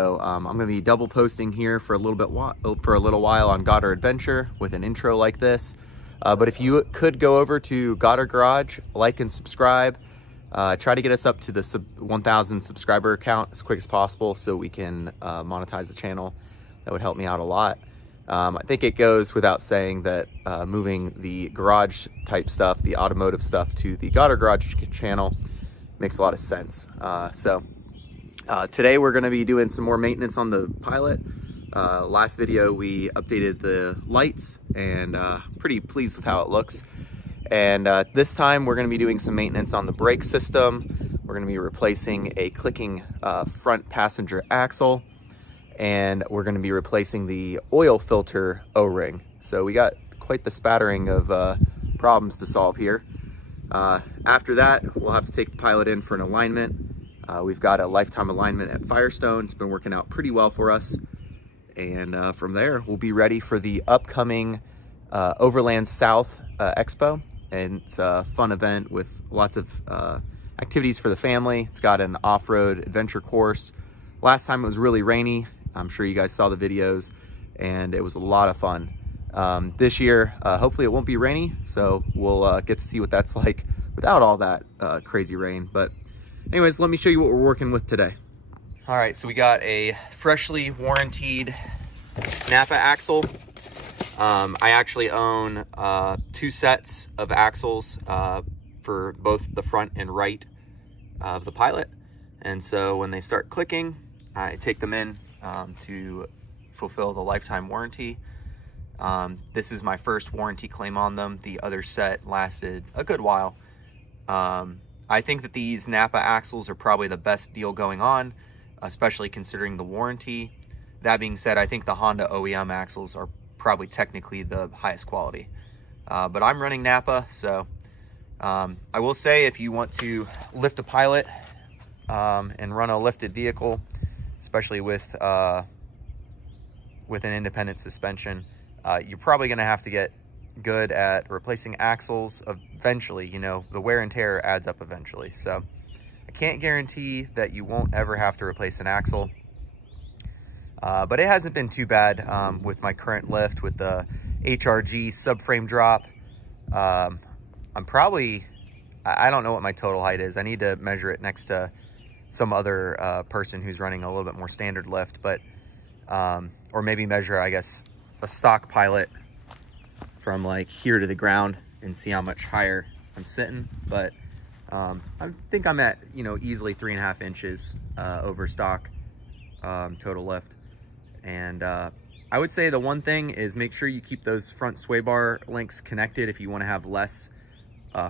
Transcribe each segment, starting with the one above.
So I'm going to be double posting here for a little while on Goddard Adventure with an intro like this. But if you could go over to Goddard Garage, like and subscribe, try to get us up to the 1,000 subscriber count as quick as possible so we can monetize the channel. That would help me out a lot. I think it goes without saying that moving the garage type stuff, the automotive stuff, to the Goddard Garage channel makes a lot of sense. Today we're going to be doing some more maintenance on the Pilot. Last video we updated the lights and pretty pleased with how it looks. And this time we're going to be doing some maintenance on the brake system. We're going to be replacing a clicking front passenger axle, and we're going to be replacing the oil filter O-ring. So we got quite the spattering of problems to solve here. After that, we'll have to take the Pilot in for an alignment. We've got a lifetime alignment at Firestone. It's been working out pretty well for us. And from there, we'll be ready for the upcoming Overland South Expo. And it's a fun event with lots of activities for the family. It's got an off-road adventure course. Last time it was really rainy. I'm sure you guys saw the videos, and it was a lot of fun. This year, hopefully it won't be rainy, so we'll get to see what that's like without all that crazy rain. But anyways, let me show you what we're working with today. All right, so we got a freshly warrantied Napa axle. I actually own 2 sets of axles for both the front and right of the Pilot. And so when they start clicking, I take them in to fulfill the lifetime warranty. This is my first warranty claim on them. The other set lasted a good while. I think that these Napa axles are probably the best deal going on, especially considering the warranty. That being said, I think the Honda OEM axles are probably technically the highest quality. But I'm running Napa, so I will say if you want to lift a Pilot and run a lifted vehicle, especially with an independent suspension, you're probably going to have to get good at replacing axles eventually. You know, the wear and tear adds up eventually. So I can't guarantee that you won't ever have to replace an axle, but it hasn't been too bad with my current lift with the HRG subframe drop. I don't know what my total height is. I need to measure it next to some other person who's running a little bit more standard lift, but or maybe measure, I guess, a stock Pilot from like here to the ground and see how much higher I'm sitting. But I think I'm at, easily 3.5 inches over stock total lift. And I would say the one thing is make sure you keep those front sway bar links connected if you want to have less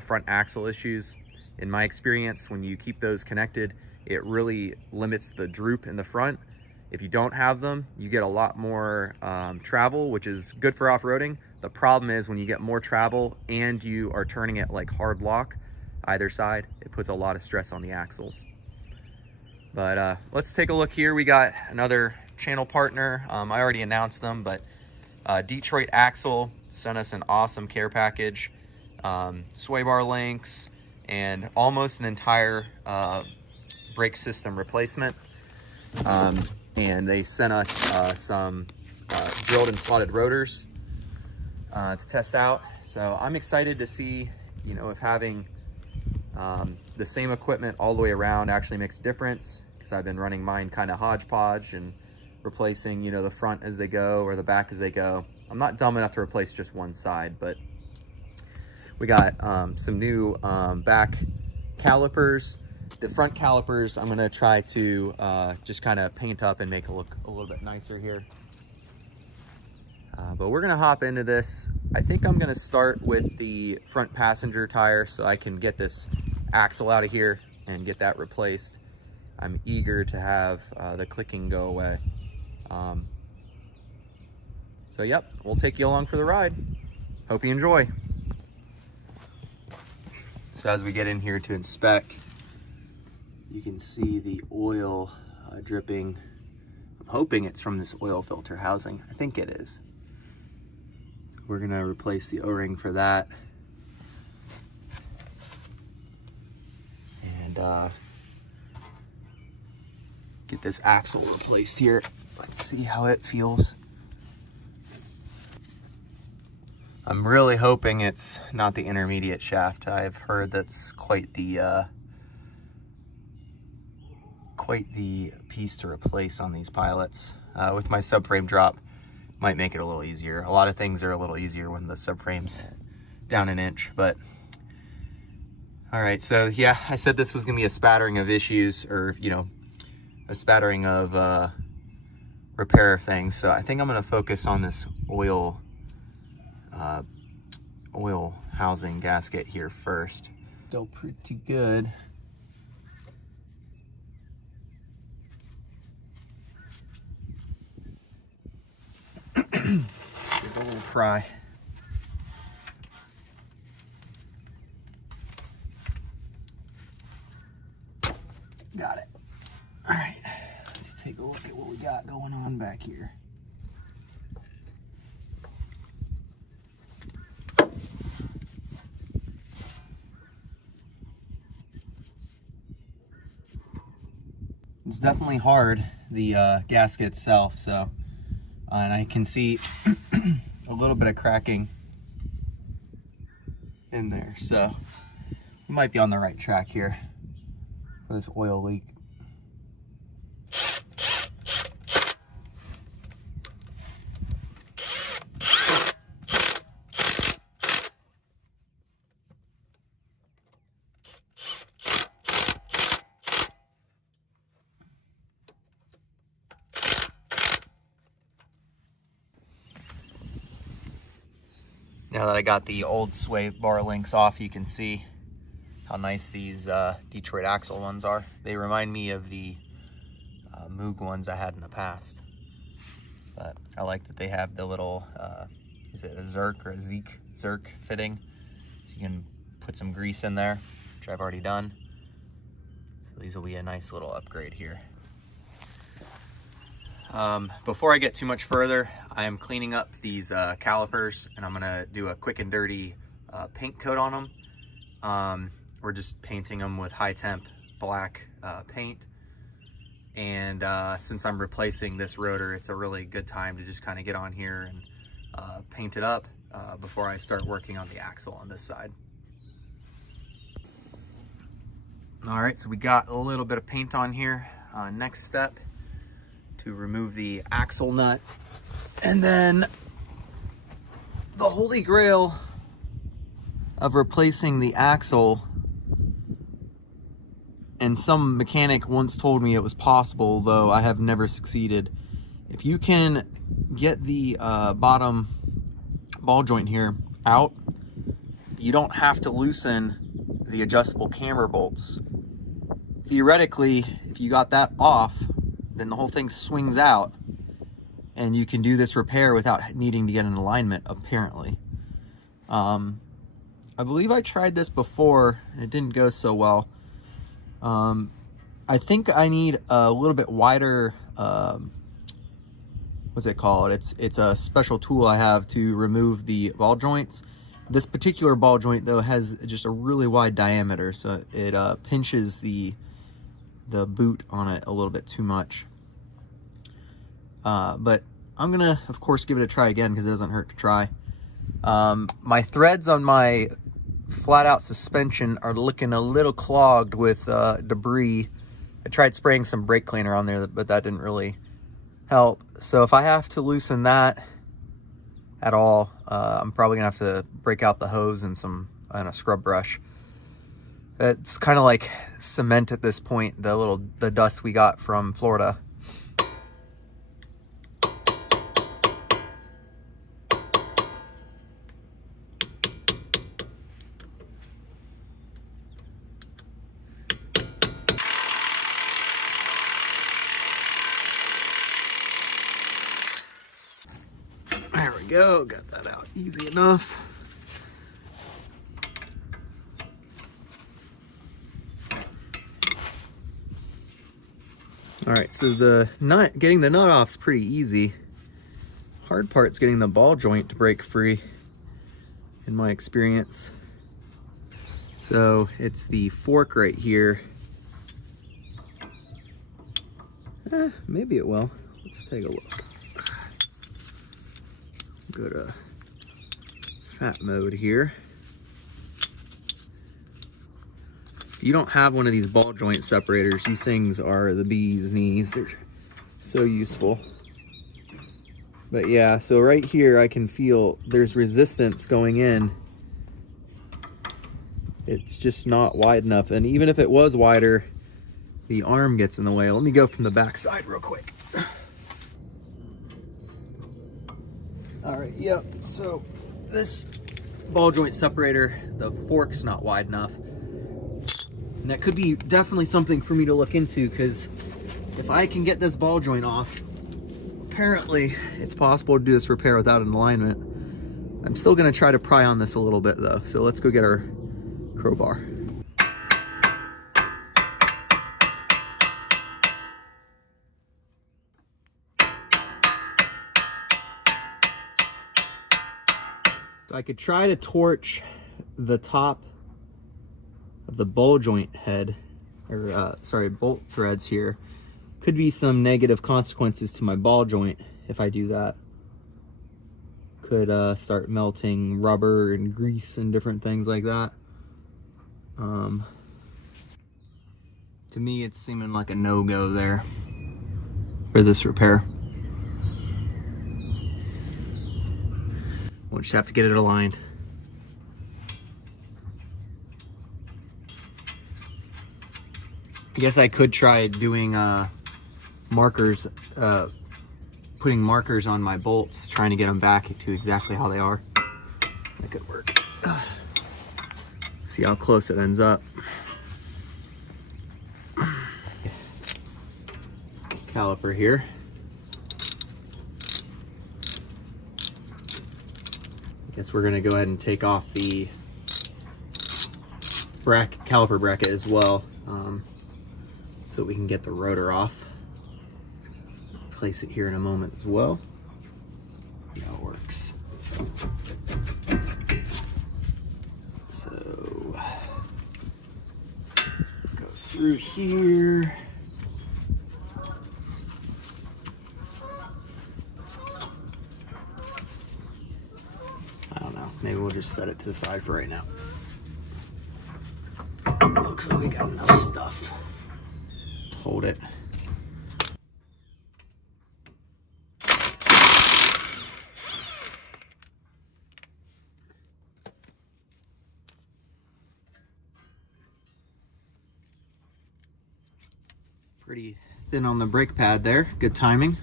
front axle issues. In my experience, when you keep those connected, it really limits the droop in the front. If you don't have them, you get a lot more travel, which is good for off-roading. The problem is when you get more travel and you are turning it like hard lock either side, it puts a lot of stress on the axles. But let's take a look here. We got another channel partner. I already announced them, but Detroit Axle sent us an awesome care package, sway bar links, and almost an entire brake system replacement. And they sent us some drilled and slotted rotors to test out. So I'm excited to see, if having the same equipment all the way around actually makes a difference, because I've been running mine kind of hodgepodge and replacing, the front as they go or the back as they go. I'm not dumb enough to replace just one side, but we got some new back calipers. The front calipers I'm gonna try to just kind of paint up and make it look a little bit nicer here. But we're gonna hop into this. I think I'm gonna start with the front passenger tire so I can get this axle out of here and get that replaced. I'm eager to have the clicking go away. So yep, we'll take you along for the ride. Hope you enjoy. So as we get in here to inspect, you can see the oil dripping. I'm hoping it's from this oil filter housing. I think it is. So we're gonna replace the O-ring for that. And get this axle replaced here. Let's see how it feels. I'm really hoping it's not the intermediate shaft. I've heard that's quite the piece to replace on these pilots. With my subframe drop, might make it a little easier. A lot of things are a little easier when the subframe's down an inch, but all right. So yeah, I said this was gonna be a spattering of issues, or you know, a spattering of repair things. So I think I'm gonna focus on this oil housing gasket here first. Still pretty good. Give it a little pry. Got it. All right, let's take a look at what we got going on back here. It's definitely hard, the gasket itself, so, and I can see a little bit of cracking in there, so we might be on the right track here for this oil leak. Now that I got the old sway bar links off, you can see how nice these Detroit axle ones are. They remind me of the Moog ones I had in the past. But I like that they have the little, is it a Zerk or a Zerk fitting? So you can put some grease in there, which I've already done. So these will be a nice little upgrade here. Before I get too much further, I am cleaning up these calipers, and I'm gonna do a quick and dirty paint coat on them. We're just painting them with high temp black paint, and since I'm replacing this rotor, it's a really good time to just kind of get on here and paint it up before I start working on the axle on this side. All right, so we got a little bit of paint on here. Next step, to remove the axle nut, and then the holy grail of replacing the axle, and some mechanic once told me it was possible, though I have never succeeded. If you can get the bottom ball joint here out, you don't have to loosen the adjustable camber bolts. Theoretically, if you got that off, then the whole thing swings out, and you can do this repair without needing to get an alignment, apparently. I believe I tried this before, and it didn't go so well. I think I need a little bit wider, what's it called? It's a special tool I have to remove the ball joints. This particular ball joint, though, has just a really wide diameter, so it pinches the boot on it a little bit too much. But I'm gonna, of course, give it a try again because it doesn't hurt to try. My threads on my flat out suspension are looking a little clogged with debris. I tried spraying some brake cleaner on there, but that didn't really help. So if I have to loosen that at all, I'm probably gonna have to break out the hose and a scrub brush. It's kind of like cement at this point, the dust we got from Florida. There we go, got that out easy enough. All right, so getting the nut off is pretty easy. Hard part's getting the ball joint to break free, in my experience. So it's the fork right here. Maybe it will. Let's take a look. Go to fat mode here. If you don't have one of these ball joint separators, these things are the bee's knees. They're so useful. But yeah, so right here I can feel there's resistance going in. It's just not wide enough. And even if it was wider, the arm gets in the way. Let me go from the back side real quick. All right, yep. So this ball joint separator, the fork's not wide enough. And that could be definitely something for me to look into, because if I can get this ball joint off, apparently it's possible to do this repair without an alignment. I'm still gonna try to pry on this a little bit though. So let's go get our crowbar. So I could try to torch the top of the ball joint head, or sorry, bolt threads here. Could be some negative consequences to my ball joint if I do that. Could start melting rubber and grease and different things like that. To me, it's seeming like a no-go there for this repair. We'll just have to get it aligned. I guess I could try doing markers, putting markers on my bolts, trying to get them back to exactly how they are. That could work. See how close it ends up. Caliper here. I guess we're gonna go ahead and take off the caliper bracket as well, so we can get the rotor off. Place it here in a moment as well. See how it works. So go through here. I don't know, maybe we'll just set it to the side for right now. Looks like we got enough stuff to hold it. Pretty thin on the brake pad there, good timing.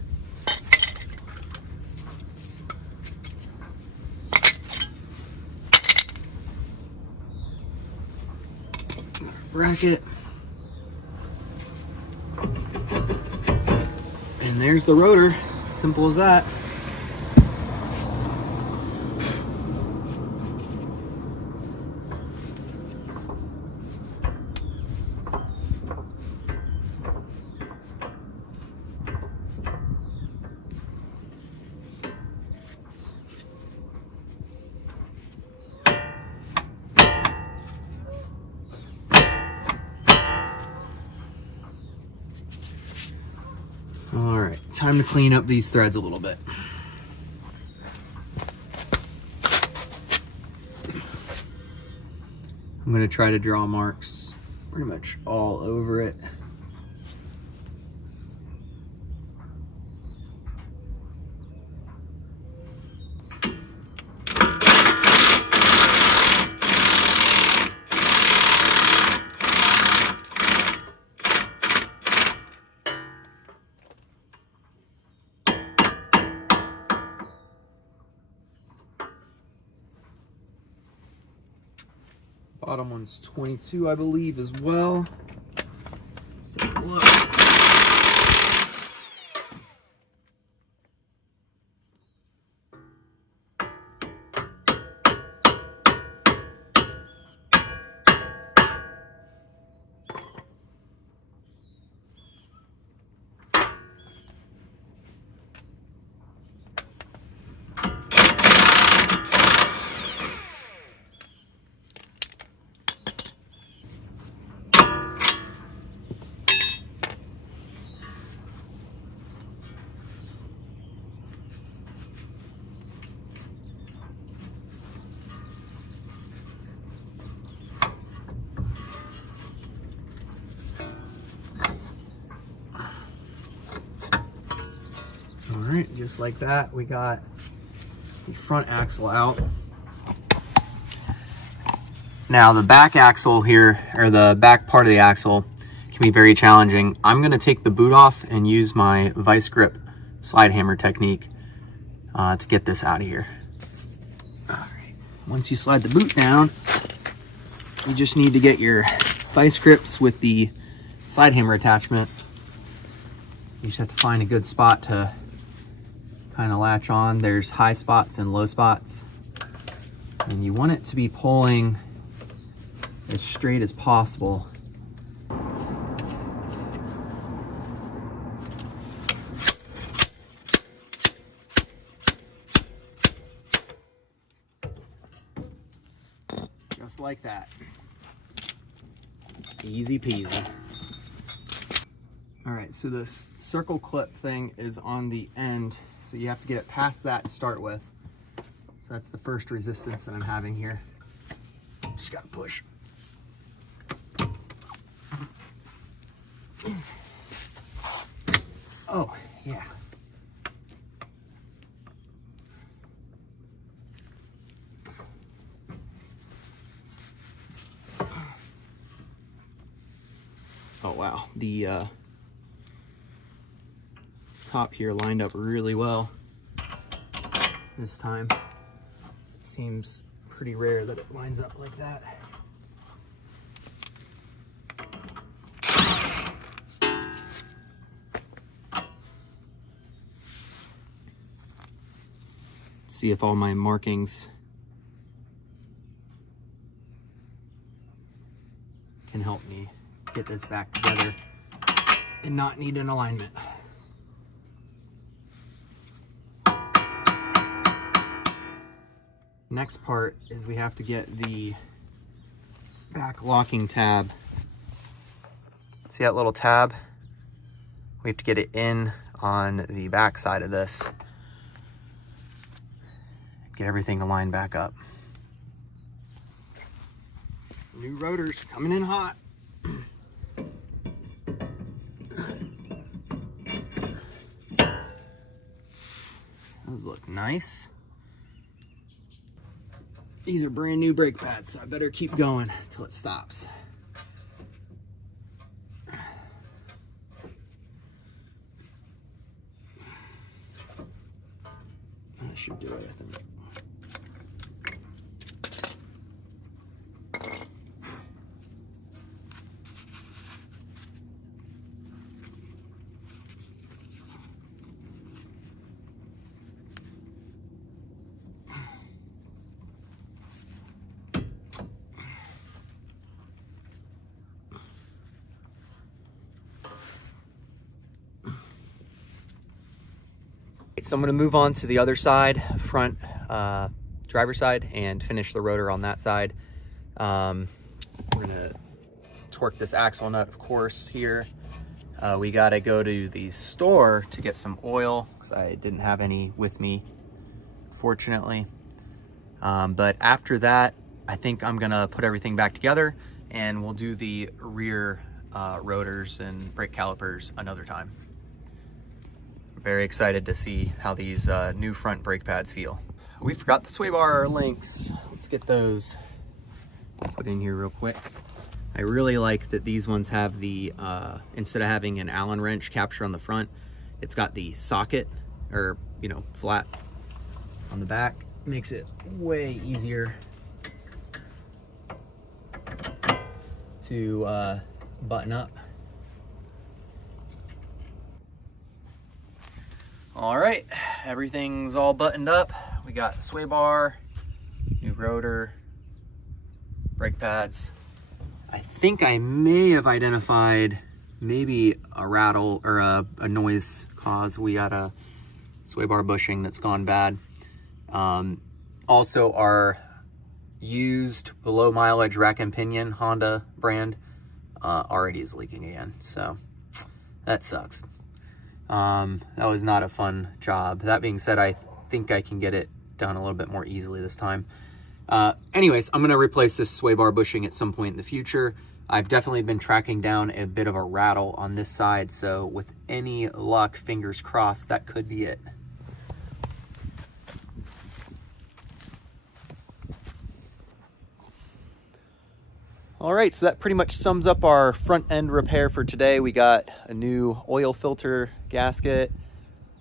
Bracket. And there's the rotor, simple as that. All right, time to clean up these threads a little bit. I'm gonna try to draw marks pretty much all over it. Bottom one's 22, I believe, as well. Let's take a look. right, just like that, we got the front axle out. Now the back axle here, or the back part of the axle, can be very challenging. I'm gonna take the boot off and use my vice grip slide hammer technique to get this out of here. All right, once you slide the boot down, you just need to get your vice grips with the slide hammer attachment. You just have to find a good spot to kind of latch on. There's high spots and low spots, and you want it to be pulling as straight as possible. Just like that. Easy peasy. All right, so this circle clip thing is on the end, so you have to get it past that to start with. So that's the first resistance that I'm having here. Just gotta push. Oh, yeah. Oh wow, the top here lined up really well this time. Seems pretty rare that it lines up like that. See if all my markings can help me get this back together and not need an alignment. Next part is we have to get the back locking tab. See that little tab? We have to get it in on the back side of this. Get everything aligned back up. New rotors coming in hot. Those look nice. These are brand new brake pads, so I better keep going until it stops. That should do it, I think. So I'm going to move on to the other side, front driver's side, and finish the rotor on that side. We're going to torque this axle nut, of course, here. We got to go to the store to get some oil because I didn't have any with me, fortunately. But after that, I think I'm going to put everything back together and we'll do the rear rotors and brake calipers another time. Very excited to see how these new front brake pads feel. We forgot the sway bar links. Let's get those put in here real quick. I really like that these ones have the, instead of having an Allen wrench capture on the front, it's got the socket, or, you know, flat on the back. Makes it way easier to button up. All right, everything's all buttoned up. We got sway bar, new rotor, brake pads. I think I may have identified maybe a rattle or a noise cause. We got a sway bar bushing that's gone bad. Also our used below mileage rack and pinion Honda brand already is leaking again, so that sucks. That was not a fun job. That being said, I think I can get it done a little bit more easily this time. Anyways, I'm going to replace this sway bar bushing at some point in the future. I've definitely been tracking down a bit of a rattle on this side, so with any luck, fingers crossed, that could be it. All right, so that pretty much sums up our front end repair for today. We got a new oil filter gasket,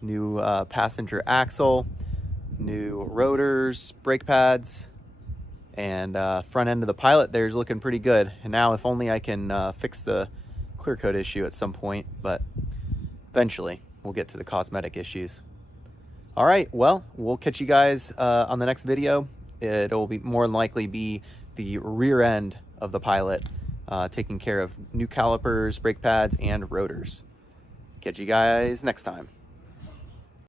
new passenger axle, new rotors, brake pads, and front end of the Pilot there's looking pretty good. And now if only I can fix the clear coat issue at some point, but eventually we'll get to the cosmetic issues. All right, well, we'll catch you guys on the next video. It'll be more than likely be the rear end of the Pilot, taking care of new calipers, brake pads, and rotors. Catch you guys next time.